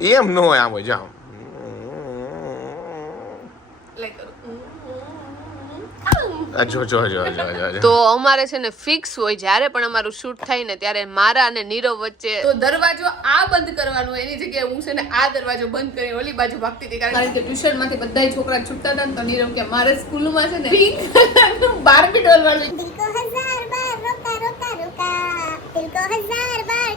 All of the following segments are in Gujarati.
એમ ન હોય આમ હોય જાઓ. જો તો અમારે છે ને ફિક્સ હોય જ્યારે પણ અમારું શૂટ થાય ને ત્યારે મારા અને નીરવ વચ્ચે તો દરવાજો આ બંધ કરવાનો એની જગ્યાએ હું છે ને આ દરવાજો બંધ કરી ઓલી બાજુ ભાગતી હતી કારણ કે ટ્યુશનમાંથી બધા છોકરા છૂટતા હતા તો નીરવ કે મારે સ્કૂલમાં છે ને પિંક કલરનું બાર્બી દિલ કો હજાર બાર રોકા રોકા રોકા. દિલ કો હજાર બાર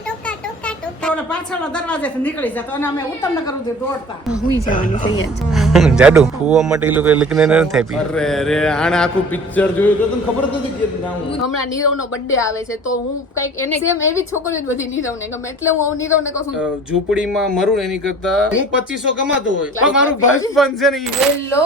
ઓલો પાછળનો દરવાજેથી નીકળી જતો અને અમે ઉત્તમ નગર સુધી દોડતા. હુઈ જવાની સૈયા જાડુ ફૂવા માટે એ લોકો લખીને નથી આપી અરે રે આણે આખું પિક્ચર જોયું તો તને ખબર જ નથી કે હમણાં નીરવનો બર્થડે આવે છે તો હું કંઈક એને સેમ એવી છોકરીઓ જ બધી નીરવને ગમે એટલે હું નીરવને કહું છું. ઝૂંપડીમાં મરું એની કરતા હું પચીસો કમાતો હોય. પણ મારું બચપન છે ને હેલો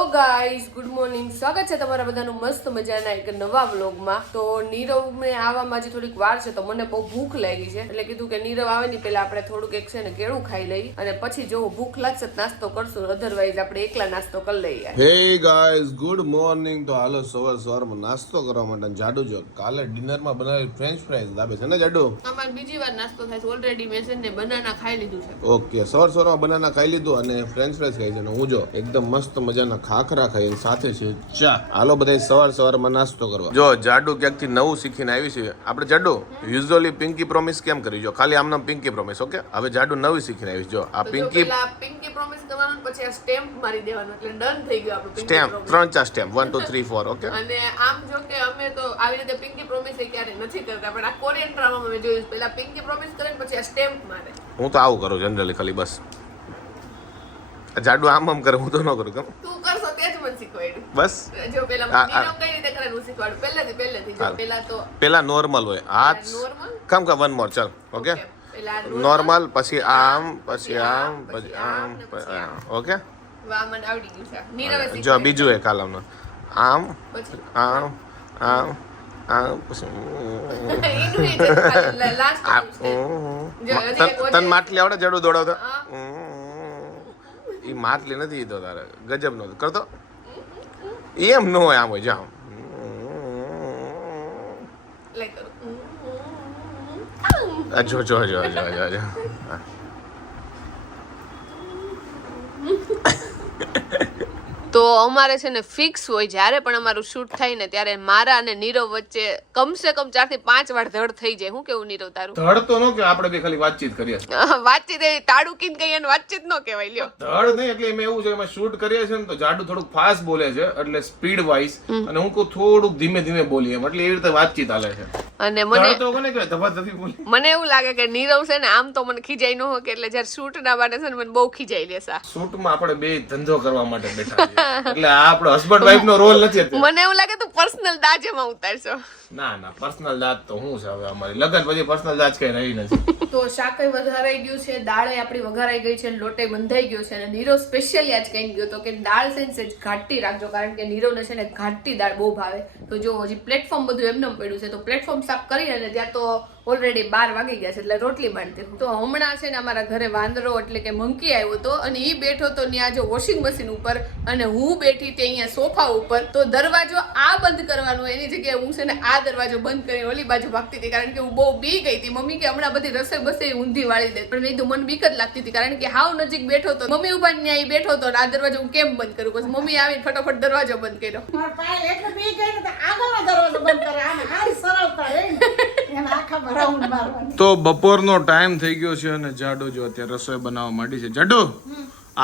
ગુડ મોર્નિંગ સ્વાગત છે તમારા બધાનું મસ્ત મજાના એક નવા વ્લોગમાં તો નીરવને આવવામાં હજી થોડીક વાર છે તો મને બહુ ભૂખ લાગી છે. એટલે કીધું કે નીરવ આવે ને પહેલા આપણે થોડુંક એક છે ને કેળું ખાઈ લઈ અને પછી જો ભૂખ લાગશે નાસ્તો કરશું. અધરવાઇઝ આપણે એકલા નાસ્તો કરી લઈએ. હે ગાઈઝ ગુડ મોર્નિંગ તો હાલો સવાર સવારમાં નાસ્તો કરવા માટે જાડુ જો કાલે ડિનરમાં બનાવેલ ફ્રેન્ચ ફ્રાઈઝ લાવે છે ને જાડુ? અમાર બીજી વાર નાસ્તો થાય છે. ઓલરેડી મેં છે ને બનાના ખાઈ લીધું છે. ઓકે સવાર સવારમાં બનાના ખાઈ લીધું અને ફ્રેન્ચ ફ્રાઈઝ ખાઈ છે અને હું જો એકદમ મસ્ત મજાના ખાખરા ખાઈ અને સાથે છે. ચા. હાલો બધા સવાર સવારમાં નાસ્તો કરવા. જો જાડુ ક્યાંકથી નવું શીખીને આવી છે. આપણે જાડુ યુઝ્યુઅલી પિંકી પ્રોમિસ કેમ કરી? જો ખાલી આમ પિંકી પ્રોમિસ ઓકે હવે જાડુ નવી શીખીને આવી છે. જો આ તો જો પિંકી પેલા પિંકી પ્રોમિસ કરવાનું પછી આ સ્ટેમ્પ મારી દેવાનું એટલે ડન થઈ ગયું આપણું પિંકી સ્ટેમ્પ promise. ત્રણ ચાર stamp one two three four okay અને આમ જો કે અમે તો આવી રીતે પિંકી પ્રોમિસ એ ક્યારે નથી કરતા પણ આ કોરિયન ડ્રામામાં મેં જોયું છે. પહેલા પિંકી પ્રોમિસ કરે ને પછી આ સ્ટેમ્પ મારે હું તો આવું કરું જનરલી ખાલી બસ આ જાડુ આમ આમ કરે હું તો ન કરું કેમ તું કરશો તે જ મને શીખવાડ્યું બસ જો પેલા આ- આ- નીરવ કઈ રીતે કરે હું શીખવાડું પહેલેથી પહેલેથી જો હાલ. પેલા તો પેલા નોર્મલ હોય હાથ normal? કામ કા વન મોર ચાલ ઓકે Okay. પેલા નોર્મલ પછી આમ પછી આમ પછી આમ ઓકે? જો બીજું એક હાલમનું આમ આમ આમ આમ તન- માટલી આવડે જડું દોડાવતા. એ માટલી નથી તો તારે. ગજબ નો કરતો? એમ ન હોય આમ હોય જાઓ. આ જો જો જો જો જો જો. તો અમારે છે ને ફિક્સ હોય જ્યારે પણ અમારું શૂટ થાય ને ત્યારે મારા અને નીરવ વચ્ચે કમસે કમ ચારથી પાંચ વાર ધડ થઈ જાય. હું કેવું નીરવ તારું? ધડ તો નો કે આપણે બે ખાલી વાતચીત કરીએ. વાતચીત એવી તાડુકીન કહીએ કઈ એને વાતચીત ન કહેવાય લ્યો. ધડ નહીં એટલે એમાં એવું છે કે શૂટ કરીએ છીએ ને તો જાડુ થોડુંક ફાસ્ટ બોલે છે એટલે સ્પીડ વાઇઝ અને હું કહું થોડુંક ધીમે ધીમે બોલીએ એમ એટલે એવી રીતે વાતચીત હાલે છે. અને મને તો કોને કહેવાય? ધબાધબી બોલી. મને એવું લાગે કે નીરવ છે ને આમ તો મને ખીજાઈ ન હોય કે એટલે જ્યારે શૂટ ના બાને છે ને મને બહુ ખીજાઈ લેસા. શૂટમાં આપણે બે ધંધો કરવા માટે બેઠા એટલે આ આપણો હસબન્ડ વાઈફ નો રોલ નથી મને એવું લાગે તું પર્સનલ દાજેમાં ઉતારશો. ના ના પર્સનલ દાજ તો હું છે હવે અમારી. લગન પછી પર્સનલ દાજ કઈ રહી નથી. તો શાકય વધારાઈ ગયું છે દાળે આપણી વઘારાઈ ગઈ છે લોટે બંધાઈ ગયો છે અને નીરવ સ્પેશિયલી આજ કહી ગયો તો કે દાળ છે ને ઘાટી રાખજો કારણ કે નીરવને છે ને ઘાટી દાળ બહુ ભાવે. તો જો હજી પ્લેટફોર્મ બધું એમને પડ્યું છે તો પ્લેટફોર્મ સાફ કરી અને ત્યાં તો ઓલરેડી બાર વાગી ગયા છે, એટલે રોટલી બાંધતી હું. તો હમણાં છે ને અમારા ઘરે વાંદરો એટલે કે મંકી આવ્યો હતો અને એ બેઠો તો ત્યાં જો વોશિંગ મશીન ઉપર અને હું બેઠી તે અહીંયા સોફા ઉપર. તો દરવાજો આ બંધ કરવાનો, એની જગ્યાએ હું છે ને આ દરવાજો બંધ કરી ઓલી બાજુ ભાગતી હતી, કારણ કે હું બહુ બી ગઈ હતી. મમ્મી કે હમણાં બધી રસોઈ બસે ઊંધી વાળી દે. પણ મેં તો મન બીક જ લાગતી હતી, કારણ કે હાવ નજીક બેઠો હતો મમ્મી ઉપર ત્યાં બેઠો હતો આ દરવાજો હું કેમ બંધ કરું? પછી મમ્મી આવીને ફટાફટ દરવાજો બંધ કર્યો. મારા પાય એટલે બી ગઈ ને આગળનો દરવાજો બંધ કરે. આને હારી સરળતા એને આખા તો બપોરનો ટાઈમ થઈ ગયો છે અને જાડો જો અત્યારે રસોઈ બનાવવા માંડી છે. જાડો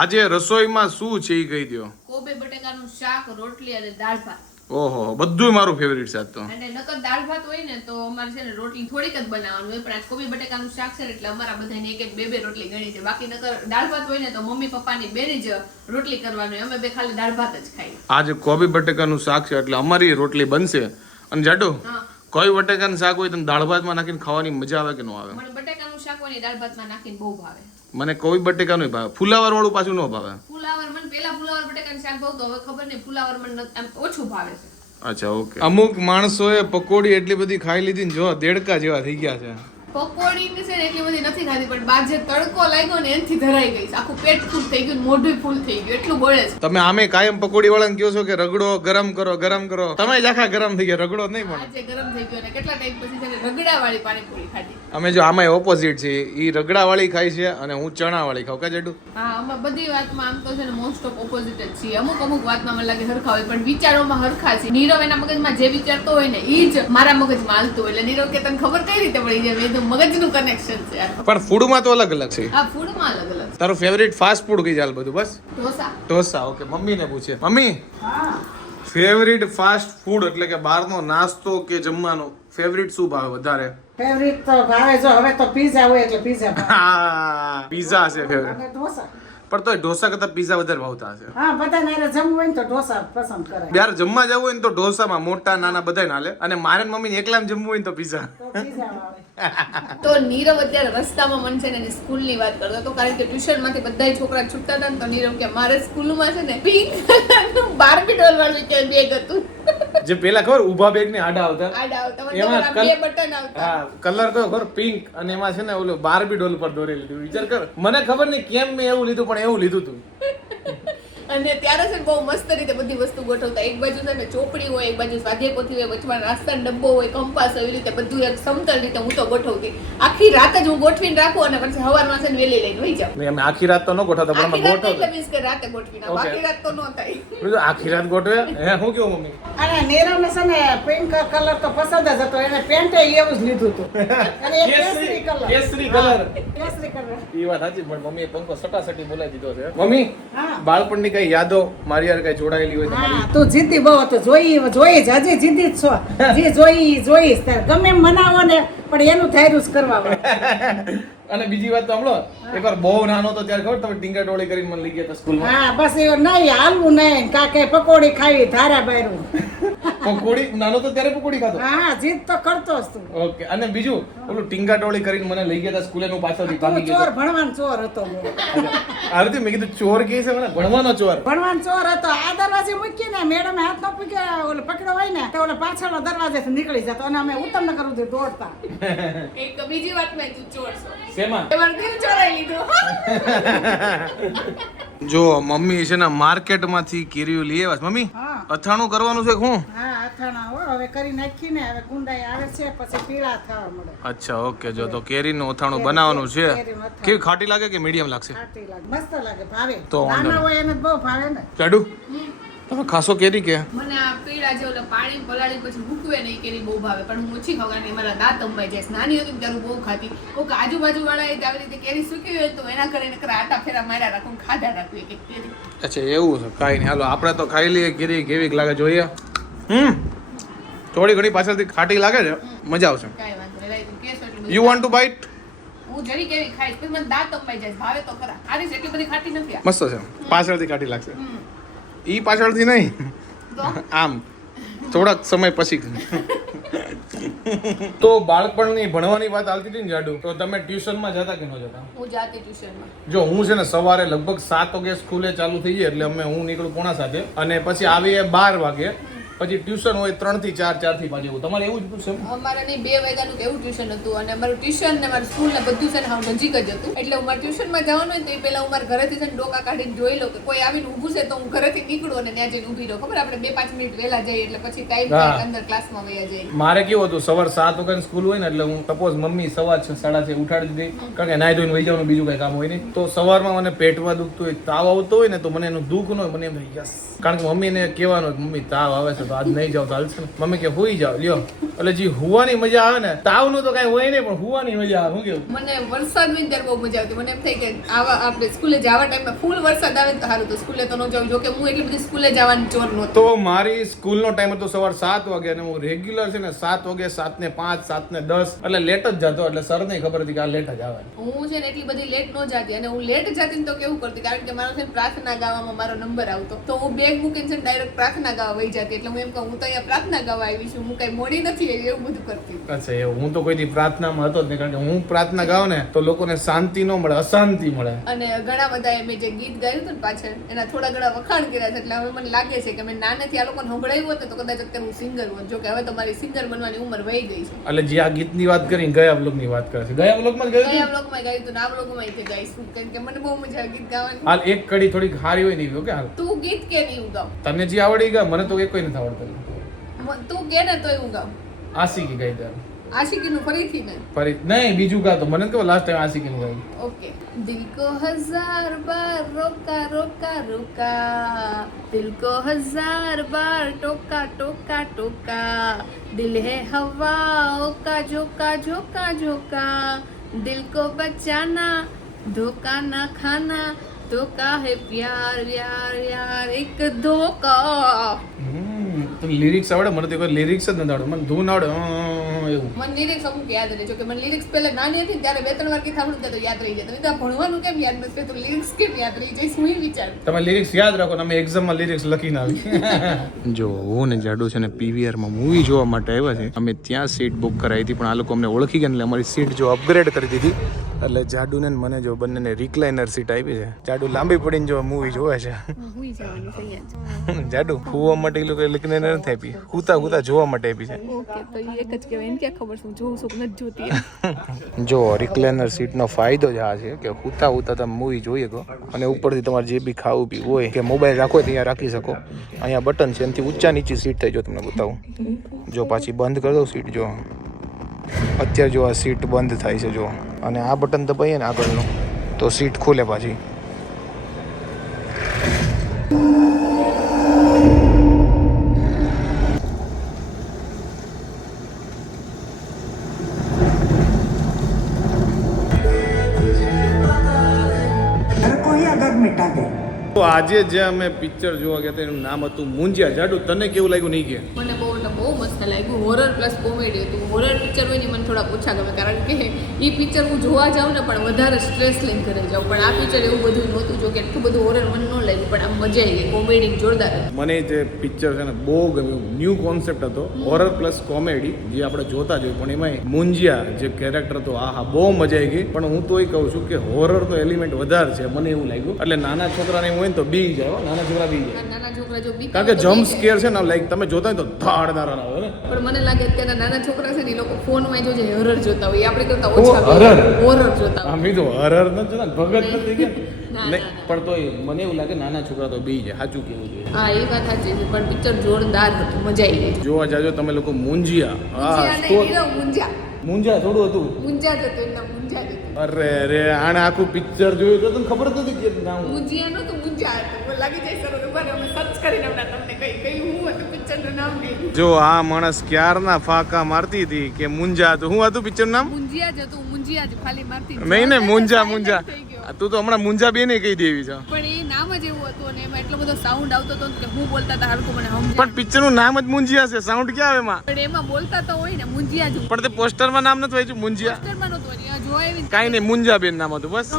આજે રસોઈમાં શું છે એ કહી દો કોબે બટેકાનું શાક રોટલી અને દાળ ભાત. ઓહો બધું મારું ફેવરિટ છે તો. અને નકર દાળ ભાત હોય ને તો અમારે છે ને રોટલી થોડીક જ બનાવવાનું હોય પણ આજ કોબી બટેકાનું શાક છે એટલે અમારા બધાને એક એક બે બે રોટલી ગણી છે. બાકી નકર દાળ ભાત હોય ને તો મમ્મી પપ્પાની બેની જ રોટલી કરવાની હોય. અમે બે ખાલી દાળ ભાત જ ખાઈએ. આજે કોબી બટેકાનું શાક છે એટલે અમારી રોટલી બનશે. અને જાડો હા. કોઈ બટેકાનું શાક હોય તમને દાળ ભાતમાં નાખીને ખાવાની મજા આવે કે ન આવે? મને બટેકાનું શાક હોય ને દાળ ભાતમાં નાખીને બહુ ભાવે. મને કોબી બટેકાનું ભાવે. ફુલાવર વાળું પાછું ન ભાવે. ફુલાવર મને પેલા ફુલાવર બટેકાનું શાક ભાવતું હવે ખબર નહીં ફુલાવર મને આમ ઓછું ભાવે છે. અચ્છા ઓકે. અમુક માણસોએ પકોડી એટલી બધી ખાઈ લીધી ને જો દેડકા જેવા થઈ ગયા છે. પકોડી છે ને એટલી બધી નથી ખાધી પણ બાર જે તડકો લાગ્યો ને એનથી ધરાઈ ગઈ આખું પેટ ફૂલ થઈ ગયું મોઢું ફૂલ થઈ ગયું એટલું બોલે છે. તમે આમે કાયમ પકોડી વાળાને કહો છો કે રગડો ગરમ કરો ગરમ કરો? તમે જ આખા ગરમ થઈ ગયા રગડો નહીં પણ. આજે ગરમ થઈ ગયો ને કેટલા ટાઈમ પછી છે રગડા વાળી પાણીપુરી ખાધી. અમે જો આમાં ઓપોઝિટ છે ઈ રગડા વાળી ખાય છે અને હું ચણા વાળી ખાઉં. કે જેટલું હા અમે બધી વાતમાં આમ તો છે ને મોસ્ટ ઓફ ઓપોઝિટ જ છીએ. અમુક અમુક વાતમાં મને લાગે હરખા હોય પણ વિચારોમાં હરખા છે નીરવ એના મગજમાં જે વિચારતો હોય ને એ જ મારા મગજમાં હાલતું હોય. એટલે નીરવ કે તને ખબર કઈ રીતે પડી? જાય મેં મગજનું કનેક્શન છે. પણ ફૂડમાં તો અલગ અલગ છે. હા ફૂડમાં અલગ અલગ તારું ફેવરિટ ફાસ્ટ ફૂડ કઈ ચાલ બધું બસ? ઢોસા. ઢોસા ઓકે મમ્મીને પૂછે. મમ્મી? હા. ફેવરિટ ફાસ્ટ ફૂડ એટલે કે બહારનો નાસ્તો કે જમવાનો? ફેવરિટ શું ભાવે વધારે? ફેવરિટ તો ભાવે જો હવે તો પીઝા હોય એટલે પીઝા ભાવે. હા પીઝા છે ફેવરિટ ઢોસા. પણ તોય ઢોસા કરતા પીઝા વધારે ભાવતા હશે. હા બધાને હારે જમવું હોય ને તો ઢોસા પસંદ કરે યાર જમવા જવું હોય ને તો ઢોસામાં મોટા નાના બધાય નાલે અને મારે ને મમ્મીને એકલા જમવું હોય ને તો પીઝા તો તો નીરવ અત્યારે રસ્તામાં મન છે ને સ્કૂલની વાત કરતો હતો. કારણ કે ટ્યુશનમાંથી બધા છોકરા છૂટતા હતા તો નીરવ કે મારે સ્કૂલમાં છે ને પિંક બાર્બી ડોલ વાળું કે બેગ હતું. જે પેલા ખબર ઊભા બેગ ને આડા આવતા? આડા આવતા એમાં બે બટન આવતા. હા કલર કયો ખબર પિંક અને એમાં છે ને ઓલું બાર્બી ડોલ પર દોરેલું વિચાર કર મને ખબર નહીં કેમ મેં એવું લીધું પણ એવું લીધું હતું અને ત્યારે છે ને બહુ મસ્ત રીતે બધી વસ્તુ ગોઠવતા. એક બાજુ છે ને ચોપડી હોય એક બાજુ સ્વાધ્યાય પોથી હોય વચમાં નાસ્તાનો ડબ્બો હોય કંપાસ એવી રીતે બધું એક સમતલ રીતે હું તો ગોઠવતી. આખી રાત જ હું ગોઠવીને રાખું અને પછી સવારમાં છે ને વેલી લઈને વહી જાઉં. અમે આખી રાત તો ન ગોઠવતા પણ અમે આખી એટલે મીન્સ કે રાતે ગોઠવી. Okay. રાત તો ન થાય. આખી રાત ગોઠવે. હે હું કેવું મમ્મી? અને નીરવને છે ને પિંક કલર તો પસંદ જ હતો. એને પેન્ટ એવું જ લીધું હતું. અને એ કેસરી કલર કેસરી કલર કેસરી કલર એ વાત સાચી પણ મમ્મીએ પંખો સટાસટી બોલાવી દીધો છે. મમ્મી હા. બાળપણની કઈ યાદો મારી યાર કઈ જોડાયેલી હોય તમારી હા તું જીદ્દી બહુ તો જોઈ જોઈ જ હજી જીદ્દી જ છો. જે જોઈ જોઈ ગમે એમ મનાવો ને પણ એનું થાયરું જ કરવા અને બીજી વાત તો સાંભળો એકવાર બહુ નાનો હતો ત્યારે ખબર તમે ટીંગા ટોળી કરીને મને લઈ ગયા હતા સ્કૂલમાં. હા બસ એ નહીં હાલવું નહીં. કાકે પકોડી ખાવી ધારા બાયરું. પકોડી? નાનો તો ત્યારે પકોડી ખાતો? હા જીદ તો કરતો જ તું. ઓકે અને બીજું? ઓલું ટીંગા ટોળી કરીને મને લઈ ગયા હતા સ્કૂલે નું પાછળથી ભાગી ચોર ગયો ભણવાનો ચોર હતો આરતી મેં કીધું ચોર કે છે મને. ભણવાનો ચોર. ભણવાનો ચોર હતો. આ દરવાજે મૂકીને મેડમ હાથ નો પીકે ઓલો પકડો હોય ને તો ઓલો પાછળનો દરવાજેથી નીકળી જતો અને અમે ઉત્તમ કરું દોડતા. એક બીજી વાત મેં તું ચોર છો. શેમાં? તમારું દિલ ચોરાઈ લીધું. જો મમ્મી છે ને માર્કેટમાંથી કેરીઓ લઈ આવ્યા મમ્મી હા. અથાણું કરવાનું છે હું? હા. અથાણા હો હવે કરી નાખીને હવે કુંડાઈ આવે છે પછી પીળા થવા મળે. અચ્છા ઓકે જો તો કેરીનું અથાણું બનાવવાનું છે. કેવી ખાટી લાગે કે મીડિયમ લાગશે? ખાટી લાગે. મસ્ત લાગે ભાવે. તો નાના હોય એને બહુ ભાવે ને. ચાડુ તમે ખાસો કેરી કે? મને આ પીળા જે ઓલા પાણી પલાળી પછી મૂકવે નહીં કેરી બહુ ભાવે. પણ હું ઓછી ખાવ કારણ મારા દાંત અંબાઈ જાય નાની હતી ત્યારે બહુ ખાતી. કોક આજુબાજુ વાળા આવી રીતે કેરી સૂકી હોય તો એના કરીને કરે આટા ફેરા માર્યા રાખું ખાધા રાખું એક એક કેરી. અચ્છા એવું છે. કાંઈ નહીં. હાલો આપણે તો ખાઈ લઈએ કેરી કેવી લાગે જોઈએ. હમ? થોડી ઘણી પાછળથી ખાટી લાગે છે. મજા આવશે. યુ વોન્ટ ટુ બાઈટ હું જરી કેવી ખાઈશ? પછી મને દાંત અંબાઈ જાય ભાવે તો ખરા. આરીશ એટલી બધી ખાટી નથી મસ્ત છે. પાછળથી ખાટી લાગશે. ઈ પાછળથી નહીં. આમ. થોડાક સમય પછી. તો બાળપણની ભણવાની વાત આવતી હતી ને જાડુ તો તમે ટ્યુશનમાં જતા કે ન જતા? હું જાતી ટ્યુશનમાં. જો હું છે ને સવારે લગભગ સાત વાગે સ્કૂલે ચાલુ થઈ જાય એટલે અમે હું નીકળું પોણા સાથે અને પછી આવીએ બાર વાગે. પછી ટ્યુશન હોય ત્રણથી ચાર ચારથી પાંચ એવું. તમારે એવું જ ટ્યુશન અમારે નહીં બે વાગ્યાનું એવું ટ્યુશન હતું અને અમારું ટ્યુશન ને મારું સ્કૂલ ને બધું છે ને હાવ નજીક જ હતું. એટલે હું મારા ટ્યુશનમાં જવાનું હોય તો એ પહેલા હું મારા ઘરેથી છે ને ડોકા કાઢીને જોઈ લઉં કે કોઈ આવીને ઊભું છે તો હું ઘરેથી નીકળું અને ત્યાં જઈને ઊભી રહું. ખબર? આપણે બે પાંચ મિનિટ વહેલા જઈએ એટલે પછી ટાઈમ અંદર ક્લાસમાં વયા જઈએ. મારે કેવું હતું સવાર સાત વાગ્યાની સ્કૂલ હોય ને એટલે હું સપોઝ મમ્મી સવાર છ સાડા છ ઉઠાડી દીધી. કારણ કે નાઈ ધોઈને વહી જવાનું બીજું કઈ કામ હોય નહીં. તો સવારમાં મને પેટમાં દુખતું હોય તાવ આવતો હોય ને તો મને એનું દુઃખ ન હોય મને એમ યસ. કારણ કે મમ્મીને કહેવાનું મમ્મી તાવ આવે છે તો આજ નહીં જાવ તો હાલશે ને મમ્મી કે હુઈ જાવ લ્યો. એટલે જે હુવાની મજા આવે ને તાવનું તો કઈ હોય નહીં પણ હુવાની મજા આવે શું કેવું? મને વરસાદની અંદર ત્યારે બહુ મજા આવતી. મને એમ થાય કે આવા આપણે સ્કૂલે જવા ટાઈમમાં ફૂલ વરસાદ આવે ને તો સારું. તો સ્કૂલે તો ન જાઉં જો કે હું એટલી બધી સ્કૂલે જવાની ચોર નો તો મારી સ્કૂલનો ટાઈમ હતો સવાર સાત વાગે અને હું રેગ્યુલર છે ને સાત વાગે સાત ને પાંચ સાત ને દસ એટલે લેટ જ જતો એટલે સર ને ખબર હતી કે આ લેટ જ આવે. હું છે ને એટલી બધી લેટ ન જાતી અને હું લેટ જાતી ને તો કેવું કરતી? કારણ કે મારો છે પ્રાર્થના ગાવામાં મારો નંબર આવતો. તો હું બેગ મૂકીને છે ડાયરેક્ટ પ્રાર્થના ગાવા વહી જતી. એટલે હું એમ કહું હું તો અહીંયા પ્રાર્થના ગાવા આવી છું હું કઈ મોડી નથી એવું બધું કરતી. અચ્છા એવું. હું તો કોઈ દી પ્રાર્થનામાં હતો જ નહીં કારણ કે હું પ્રાર્થના ગાઉં ને તો લોકોને શાંતિ ન મળે અશાંતિ મળે. અને ઘણા બધા મેં જે ગીત ગાયું હતું ને પાછળ એના થોડા ઘણા વખાણ કર્યા છે એટલે હવે મને લાગે છે કે મેં નાનેથી આ લોકોને સંભળાવ્યું હતું ને તો કદાચ અત્યારે હું સિંગર હોત. જો કે હવે તો મારી સિંગર બનવાની ઉંમર વહી ગઈ છે. એટલે જે આ ગીતની વાત કરી ગયા વ્લોગની વાત કરે છે. ગયા વ્લોગમાં માં ગયું હતું? બ્લોગમાં ગાયું હતું ને આ બ્લોગમાં તે ગાઈશું. કેમ કે મને બહુ મજા આવે ગીત ગાવાની. હાલ એક કડી થોડી હારી હોય નહીં ઓકે હાલ? તું ગીત કે નહીં ગાઉં તને જે આવડી ગયા મને તો કોઈ નથી આવડતું તું કે ને તોય હું ગાઉં. આશિકી ગાઈ તાર આશિકી નું ફરીથી ને ફરી નહીં બીજું ગાતો મને તો લાસ્ટ ટાઈમ આશિકી નું ગાયું. ઓકે. દિલ કો હજાર બાર રોકા રોકા રોકા. દિલ કો હજાર બાર ટોકા ટોકા ટોકા. દિલ હે હવા ઓકા ઝોકા ઝોકા ઝોકા. દિલ કો બચાના ધોકા ના ખાના. ધોકા હે પ્યાર પ્યાર પ્યાર એક ધોકા. હમ, લિરિક્સ આવડે મને તો કોઈ લિરિક્સ જ નથી આવડે મને ધૂન આવડે એવું. મને લિરિક્સ અમુક યાદ રહે જો કે મને લિરિક્સ પહેલા નાની હતી ત્યારે બે ત્રણ વાર ગીત તો યાદ રહી જાય તો ભણવાનું કેમ યાદ નથી તો લિરિક્સ કેમ યાદ રહી જાય? શું વિચાર? તમે લિરિક્સ યાદ રાખો તમે અમે એક્ઝામમાં લિરિક્સ લખીને આવી. જો હું ને જાડુ છે ને પીવીઆરમાં મૂવી જોવા માટે આવ્યા છે અમે ત્યાં સીટ બુક કરાવી હતી પણ આ લોકો અમને ઓળખી ગયા ને એટલે અમારી સીટ જો અપગ્રેડ કરી દીધી. એટલે જાડુને ને મને જો બંનેને રિક્લાઇનર સીટ આપી છે. જાડુ લાંબી પડીને જો મૂવી જોવે છે. જાડુ હુવા માટે એ લોકો રિક્લાઇનર નથી આપી. હુતા હુતા જોવા માટે આપી છે. જ રિક્લાઇનર સીટનો ફાયદો જ આ છે કે હુતા હુતા તમે મૂવી જોઈ શકો અને ઉપરથી તમારે જે બી ખાવું પીવું હોય કે મોબાઈલ રાખો ત્યાં રાખી શકો. અહીંયા બટન છે એનાથી ઊંચા નીચી સીટ થઈ જો તમને બતાવું. જો પાછી બંધ કરી દઉં સીટ જો. અત્યારે જો આ સીટ બંધ થાય છે જો અને આ બટન દબાઈએ ને આગળનું તો સીટ ખુલે પાછી. આજે જે અમે પિક્ચર જોવા ગયા એનું નામ હતું મુંજિયા. જાડુ તને કેવું લાગ્યું નહીં કે? મસ્ત લાગ્યું. હોરર પ્લસ કોમેડી હતું. હોરર પિક્ચર હોય ને મને થોડા ઓછા ગમે. કારણ કે એ પિક્ચર હું જોવા જાઉં ને પણ વધારે સ્ટ્રેસ લઈને ઘરે જાઉં. પણ આ પિક્ચર એવું બધું નહોતું જો કે એટલું બધું હોરર મને ન લાગ્યું. પણ આમ મજા આવી ગઈ. કોમેડી જોરદાર મને જે પિક્ચર છે ને બહુ ગમ્યું. ન્યૂ કોન્સેપ્ટ હતો. હોરર પ્લસ કોમેડી જે આપણે જોતા જોઈએ પણ એમાં મુંજિયા જે કેરેક્ટર હતો આ હા બહુ મજા આવી ગઈ. પણ હું તોય કહું છું કે હોરરનો એલિમેન્ટ વધારે છે. મને એવું લાગ્યું. એટલે નાના છોકરાને એવું હોય ને તો બી જાય નાના છોકરા બી જાય. નાના છોકરા જો બીક કારણ કે જમ્પ સ્કેર છે ને લાઈક તમે જોતા હોય તો ધાડદાર આવે ને. પણ મને લાગે અત્યારના નાના છોકરા છે ને એ લોકો ફોનમાં જોજે હરર જોતા હોય. આપણે કરતા ઓછા horror? હોરર જોતા હોય. આમ તો હરર ન જોતા ભગત નથી કે? પણ તોય મને એવું લાગે નાના છોકરા તો બી જાય સાચું કેવું જોઈએ હા એ વાત સાચી છે પણ પિક્ચર જોરદાર હતું મજા આવી ગઈ. જોવા જાજો તમે લોકો મુંજિયા હા મુંજિયા મુંજા થોડું હતું. મુંજા જ હતું એકદમ મુંજા જ હતું. અરે રે આણે આખું પિક્ચર જોયું તો તને ખબર જ નથી કે નામ મુંજિયા નતું મુંજા હતું. લાગી જાય સર ઊભા અમે સર્ચ કરીને હમણાં તમને કઈ કઈ હું હતું પિક્ચરનું નામ નહીં. જો આ માણસ ક્યારના ફાકા મારતી હતી કે મુંજા હતું હું હતું પિક્ચર નામ? મુંજિયા જ હતું મુંજિયા જ ખાલી મારતી નહીં ને મુંજા મુંજા. તું તો હમણાં મુંજા બે કહી દેવી છે. પણ એ નામ જ એવું હતું અને એમાં એટલો બધો સાઉન્ડ આવતો હતો કે હું બોલતા હતા હરકો મને પણ સમજાય પિક્ચરનું નામ જ મુંજિયા છે. સાઉન્ડ ક્યાં આવે એમાં? પણ એમાં બોલતા તો હોય ને મુંજિયા જ પણ તે પોસ્ટરમાં નામ નથી વાંચ્યું મુંજિયા. પોસ્ટરમાં એવી કાંઈ નહીં મુંજાબેન નામ હતું બસ.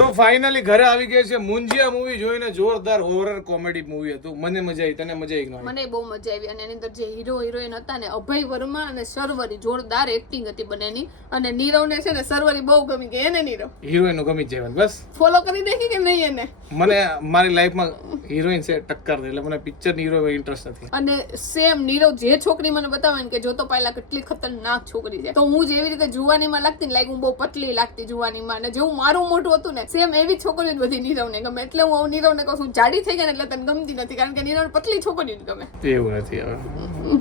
તો ફાઇનલી ઘરે આવી ગયા છે મુંજિયા મૂવી જોઈને જોરદાર હોરર કોમેડી મૂવી હતું. મને મજા આવી તને મજા આવી? મને બહુ મજા આવી અને એની અંદર જે હીરો હિરોઈન હતા ને અભય વર્મા અને સરવરી જોરદાર એક્ટિંગ હતી બંનેની. અને નીરવને છે ને સરવરી બહુ ગમી ગઈ એને નીરવ. હિરોઈનો ગમી જ જાય બસ. ફોલો કરી દેખી કે નહીં એને? મને મારી લાઈફમાં હિરોઈન છે ટક્કર દે એટલે મને પિક્ચરની હીરો ઇન્ટરેસ્ટ નથી. અને સેમ નીરવ જે છોકરી મને બતાવે ને કે જો તો પહેલા કેટલી ખતરનાક છોકરી છે. તો હું જેવી રીતે જુવાનીમાં લાગતી ને લાઈક હું બહુ પતલી લાગતી જુવાનીમાં અને જેવું મારું મોટું હતું ને સેમ એવી છોકરીઓ જ બધી નીરવને ગમે. એટલે હું નીરવને કહું છું જાડી થઈ ગઈ એટલે તને ગમતી નથી કારણ કે નીરવ પતલી છોકરી જ ગમે. એવું નથી હવે.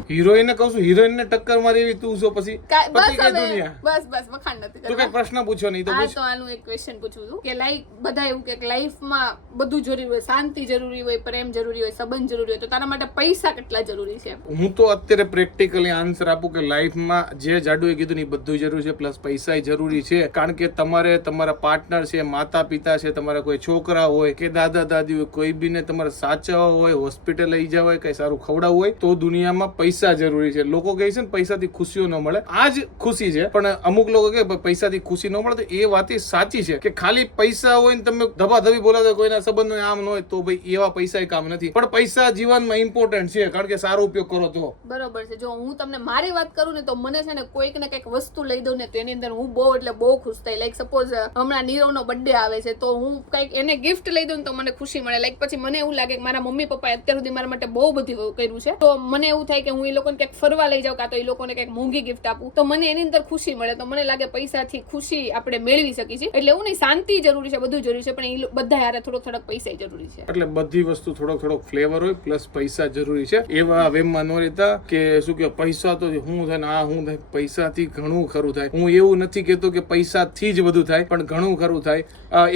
હિરોઈન ને કહું છું હિરોઈન ને ટક્કર મારી એવી તું જો પછી? બસ હવે બસ બસ વખાણ નથી તું કઈ પ્રશ્ન પૂછો નહીં તો હા તો આનું એક ક્વેશ્ચન પૂછું છું કે લાઈક બધા એવું કે લાઈફમાં બધું જરૂરી હોય શાંતિ જરૂરી હોય પ્રેમ જરૂરી હોય સંબંધ જરૂરી હોય તો તારા માટે પૈસા કેટલા જરૂરી છે? હું તો અત્યારે પ્રેક્ટિકલી આન્સર આપું કે લાઈફમાં જે જાડુએ કીધું ને એ બધું જરૂર છે. છે પ્લસ પૈસા જરૂરી છે. કારણ કે તમારે તમારા પાર્ટનર છે માતા પિતા છે તમારા કોઈ છોકરા હોય કે દાદા દાદી હોય કોઈ બીને તમારે સાચવવા હોય હોસ્પિટલ લઈ જવા હોય કઈ સારું ખવડાવવું હોય તો દુનિયામાં પૈસા જરૂરી છે. લોકો કહે છે ને પૈસાથી ખુશીઓ ન મળે. આ જ ખુશી છે પણ અમુક લોકો કે "ભાઈ, પૈસાથી ખુશી ન મળે. તો એ વાત સાચી છે કે ખાલી પૈસા હોય ને તમે ધબાધબી બોલાવો કોઈના સંબંધ આમ ન હોય તો ભાઈ એવા પૈસા કામ નથી. પણ પૈસા જીવનમાં ઇમ્પોર્ટન્ટ છે કારણ કે સારો ઉપયોગ કરો તો. બરોબર છે. જો હું તમને મારી વાત કરું ને તો મને છે ને કોઈક ને કંઈક વસ્તુ લઈ દઉં ને તો એની અંદર હું બહુ, એટલે બહુ ખુશ થઈ લાઈક સપોઝ હમણાં નીરવનો બર્થડે આવે છે, તો હું કંઈક એને ગિફ્ટ લઈ દઉં તો મને ખુશી મળે. લાઈક પછી મને એવું લાગે કે મારા મમ્મી પપ્પાએ અત્યાર સુધી મારા માટે બહુ બધું કર્યું છે. તો મને એવું થાય કે હું એ લોકોને ક્યાંક ફરવા લઈ જાઉં, કાં તો એ લોકોને કંઈક મોંઘી ગિફ્ટ આપું. તો મને એની અંદર ખુશી મળે. તો મને લાગે પૈસાથી ખુશી આપણે મેળવી શકીએ છીએ. એટલે એવું નહીં, શાંતિ જરૂરી છે, બધું જરૂરી છે, પણ એ બધા હારે થોડોક થોડોક પૈસા જરૂરી છે. એટલે બધી વસ્તુ થોડોક થોડોક ફ્લેવર હોય પ્લસ પૈસા જરૂરી છે. એવા વેમમાં ન રહેતા કે શું કે પૈસા તો હું થાય આ હું થાય, પૈસાથી ઘણું ખરું થાય. હું એવું નથી કહેતો કે પૈસાથી જ બધું થાય પણ ઘણું ખરું થાય.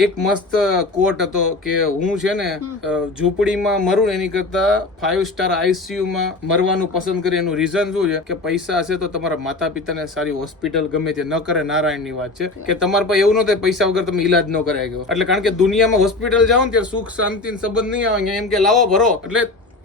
એક મસ્ત કોટ હતો કે હું છે ને ઝૂંપડીમાં મરું એની કરતા ફાઈવ સ્ટાર આઈસીયુમાં મરવાનું પસંદ કરી એનું રીઝન શું છે? કે પૈસા હશે તો તમારા માતા પિતાને સારી હોસ્પિટલ ગમે તે ન કરે નારાયણની વાત છે. કે તમારા પાસે એવું ન થાય પૈસા વગર તમે ઈલાજ ન કરાય ગયો. એટલે કારણ કે દુનિયામાં હોસ્પિટલ જાઓ ને ત્યારે સુખ શાંતિ સંબંધ નહીં આવે. એમ કે લાવો ભરો. એટલે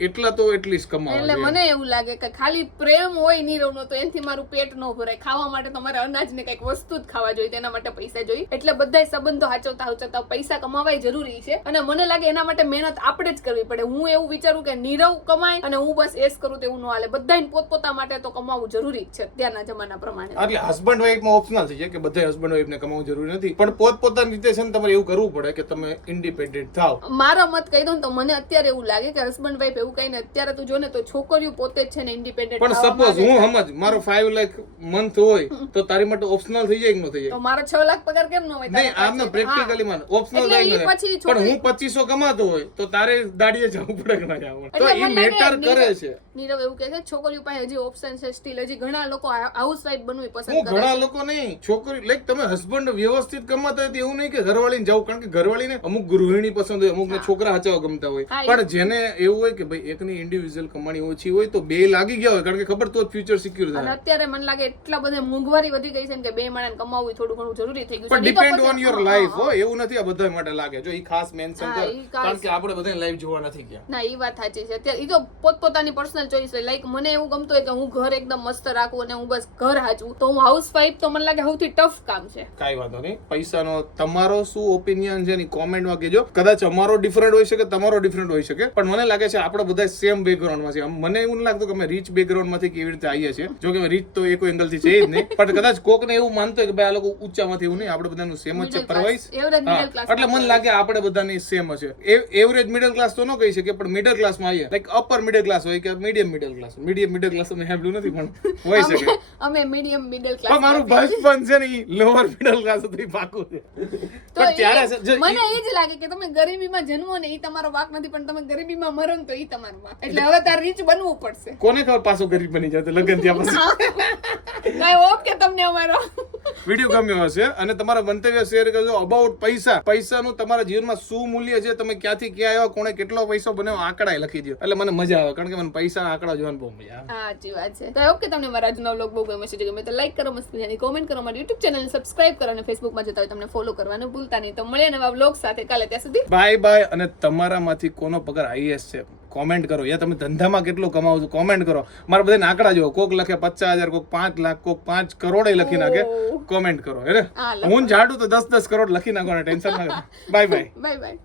એટલા તો એટલીસ્ટ કમાવા એટલે. મને એવું લાગે કે ખાલી પ્રેમ હોય નીરવનો તો એનાથી મારું પેટ ન ભરાય. ખાવા માટે તમારે અનાજ ને કંઈક વસ્તુ જ ખાવા જોઈએ તેના માટે પૈસા જોઈએ. એટલે બધા સંબંધો હાચવતા હાચવતા પૈસા કમાવાય જરૂરી છે. અને મને લાગે એના માટે મહેનત આપણે જ કરવી પડે. હું એવું વિચારું કે નીરવ કમાય અને હું બસ એસ કરું તેવું ન હાલે. બધાને પોતપોતા માટે તો કમાવું જરૂરી જ છે અત્યારના જમાના પ્રમાણે. એટલે હસબન્ડ વાઈફમાં ઓપ્શનલ થઈ જાય કે બધા હસબન્ડ વાઈફને કમાવું જરૂરી નથી. પણ પોતપોતાની રીતે છે ને તમારે એવું કરવું પડે કે તમે ઇન્ડિપેન્ડન્ટ થાવ મારો મત કહી દઉં તો મને અત્યારે એવું લાગે કે હસબન્ડ વાઈફ એવું કઈ ને અત્યારે તું જો ને તો છોકરીઓ પોતે જ છે ને ઇન્ડિપેન્ડન્ટ પણ સપોઝ હું સમજ મારો 5 લાખ મંથ હોય તો તારી માટે ઓપ્શનલ થઈ જાય કે ન થઈ જાય? તો મારો 6 લાખ પગાર કેમ ન હોય? નહીં આમને પ્રેક્ટિકલી માન ઓપ્શનલ થઈ નહીં. પણ હું 2500 કમાતો હોય તો તારે દાડીએ જવું પડે કે ના જવું તો એ મેટર કરે છે. નીરવ એવું કહે છે છોકરીઓ પાસે હજી ઓપ્શન છે સ્ટીલ હજી ઘણા લોકો હાઉસ વાઇફ બનવું પસંદ કરે ઘણા લોકો નહીં છોકરી લાઈક તમે હસબન્ડ વ્યવસ્થિત કમાતા હોય તો એવું નહીં કે ઘરવાળીને જાવ કારણ કે ઘરવાળીને અમુક ગૃહિણી પસંદ હોય અમુક છોકરા હાચવા ગમતા હોય. પણ જેને એવું હોય કે ભાઈ એકની ઇન્ડિવિજ્યુઅલ કમાણી ઓછી હોય તો બે લાગી ગયા હોય કારણ કે ખબર તો ફ્યુચર સિક્યોર થાય. અત્યારે મને લાગે એટલા બધા મોંઘવારી વધી ગઈ છે કે બે માણસ કમાવવું થોડું ઘણું જરૂરી થઈ ગયું છે. પણ ડિપેન્ડ ઓન યોર લાઈફ હો એવું નથી આ બધા માટે લાગે. જો ઈ ખાસ મેન્શન કર કારણ કે આપણે બધાની લાઈફ જોવા નથી ગયા. ના ઈ વાત સાચી છે. અત્યારે ઈ તો પોતપોતાની પર્સનલ ચોઈસ હોય. લાઈક મને એવું ગમતું હોય કે હું ઘર એકદમ મસ્ત રાખું અને હું બસ ઘર હાચું તો હું હાઉસ વાઈફ તો મને લાગે સૌથી ટફ કામ છે. કાઈ વાંધો નહીં. પૈસાનો તમારો શું ઓપિનિયન છે ની કોમેન્ટમાં કહેજો. કદાચ અમારો ડિફરન્ટ હોઈ શકે તમારો ડિફરન્ટ હોઈ શકે. પણ મને લાગે છે આપણે બધા સેમ બેકગ્રાઉન્ડમાં છે. મને એવું લાગતું કે અમે રીચ બેકગ્રાઉન્ડમાંથી કેવી રીતે આવીએ છીએ. જો કે રીચ તો એક એંગલથી છે જ નહીં. પણ કદાચ કોકને એવું માનતો કે ભાઈ આ લોકો ઊંચામાંથી એવું નહીં. આપણે બધાનું સેમ જ છે પરવાઈસ એટલે મને લાગે આપણે બધાની સેમ હશે એવરેજ મિડલ ક્લાસ તો ન કહી શકીએ પણ મિડલ ક્લાસમાં આવીએ. લાઈક અપર મિડલ ક્લાસ હોય કે medium middle class medium middle class અમે સાંભળ્યું નથી પણ હોઈ શકે. અમે મીડિયમ મિડલ ક્લાસ મારું બચપન છે ને લોઅર મિડલ ક્લાસ હતું પાકું છે. પણ ત્યારે મને એ જ લાગે કે તમે ગરીબીમાં જન્મો ને એ તમારો વાક નથી પણ તમે ગરીબીમાં મરો ને તો એ તમારો એટલે હવે તારે રીચ બનવું પડશે. કોને ખબર પાછો ગરીબ બની જાય લગન થયા પછી? કઈ હોપ કે તમને અમારો? વીડિયો ગમ્યો હશે અને તમારા મંતવ્ય શેર કરજો અબાઉટ પૈસા. પૈસાનું તમારા જીવનમાં શું મૂલ્ય છે તમે ક્યાંથી ક્યાં આવ્યા કોણે કેટલો પૈસો બનાવ્યો આંકડા લખી દો એટલે મને મજા આવે કારણ કે મને પૈસા આંકડા જોવાની બહુ મજા આવે. સાચી વાત છે. તો ઓકે તમને મારા આજનો વ્લોગ બહુ ગમે છે જો ગમે તો લાઈક કરો મસ્ત મજાની કોમેન્ટ કરો મારી YouTube ચેનલ સબસ્ક્રાઇબ કરો અને ફેસબુકમાં જતા હોય તમને ફોલો કરવાનું ભૂલતા નહીં. તો મળીએ નવા વ્લોગ સાથે. કાલે ત્યાં સુધી. બાય બાય અને તમારામાંથી કોનો પગાર આઈએસ છે? કોમેન્ટ કરો. યા તમે ધંધામાં કેટલું કમાવો છો? કોમેન્ટ કરો. મારા બધાને આંકડા જોવો કોક લખે પચાસ હજાર કોક પાંચ લાખ કોક પાંચ કરોડ લખી નાખે. કોમેન્ટ કરો. હે હા, જાડું તો દસ દસ કરોડ લખી નાખો ટેન્શન ના બાય બાય બાય બાય